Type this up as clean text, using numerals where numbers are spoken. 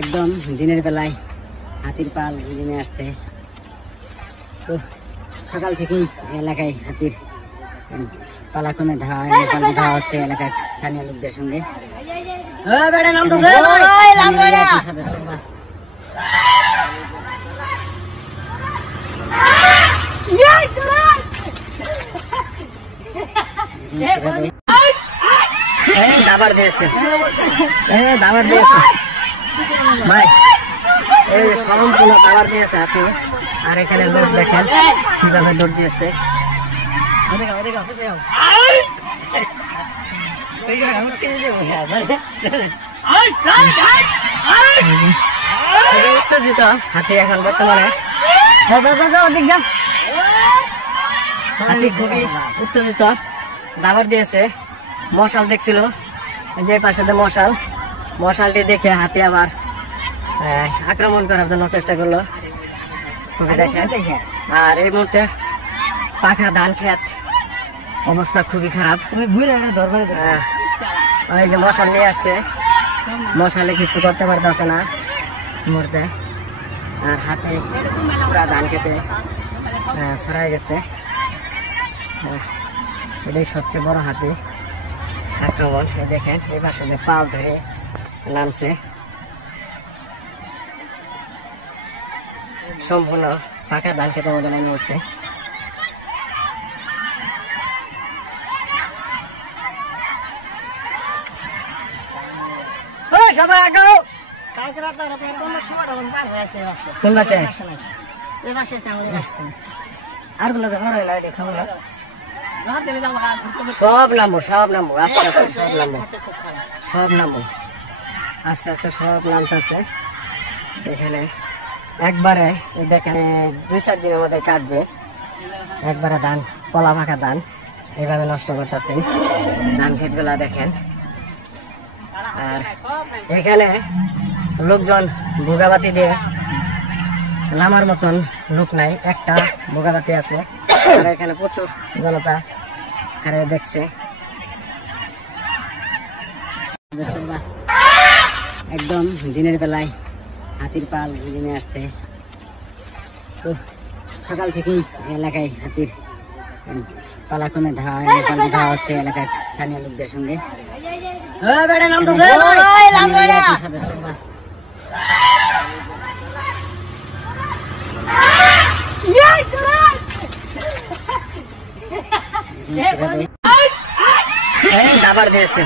একদম দিনের বেলায় হাতির পাল নেমে আসছে। তো সকাল থেকেই এলাকায় হাতির পালাক্রমে ধাওয়া হচ্ছে এলাকার স্থানীয় লোকদের সঙ্গে। দাবার দিয়েছে ভাই, এই সম্পূর্ণ দাবার দিয়েছে হাতে। আর এখানে লোক দেখেন কিভাবে দৌড় দিয়েছে। উত্তেজিত হাতি এখন বর্তমানে, হাতি খুবই উত্তেজিত, দাবার দিয়েছে। মশাল দেখছিল, যে পাশে মশালটি দেখে হাতি আবার আক্রমণ করার জন্য চেষ্টা করলো। দেখেন, আর এই মুহূর্তে পাখা ধান খেত অবস্থা খুবই খারাপ। ওই যে মশাল নিয়ে আসছে, মশালে কিছু করতে পারতেছে না মুহূর্তে। আর হাতে পুরা ধান খেতে ছড়াই গেছে। এটাই সবচেয়ে বড় হাতি আক্রমণ। দেখেন এই পাশে যে পাল ধরে নামছে, সম্পূর্ণ ফাঁকা ধান খেতে মধ্যে নেমে উঠছে। সবাই আগাও। কোন বাসে? আর গুলো খাবো না, সব নামবো আস্তে আস্তে, সব নামবো আস্তে আস্তে, সব নামতেছে। এখানে একবারে দেখেন 2-4 দিনের মধ্যে কাটবে। একবারে ধান, কলা পাকা ধান এইভাবে নষ্ট করতেছে ধান ক্ষেত গুলা দেখেন। আর এখানে লোকজন ভোগাবাতি দিয়ে নামার মতন লোক নাই, একটা ভোগাবাতি আছে। আর এখানে প্রচুর জনতা দেখছে। একদম দিনের বেলায় হাতির পাল নেমে আসছে। তো সকাল থেকেই এলাকায় হাতির পালাক্রমে ধাওয়া হচ্ছে এলাকার স্থানীয় লোকদের সঙ্গে। দাবার দিয়েছে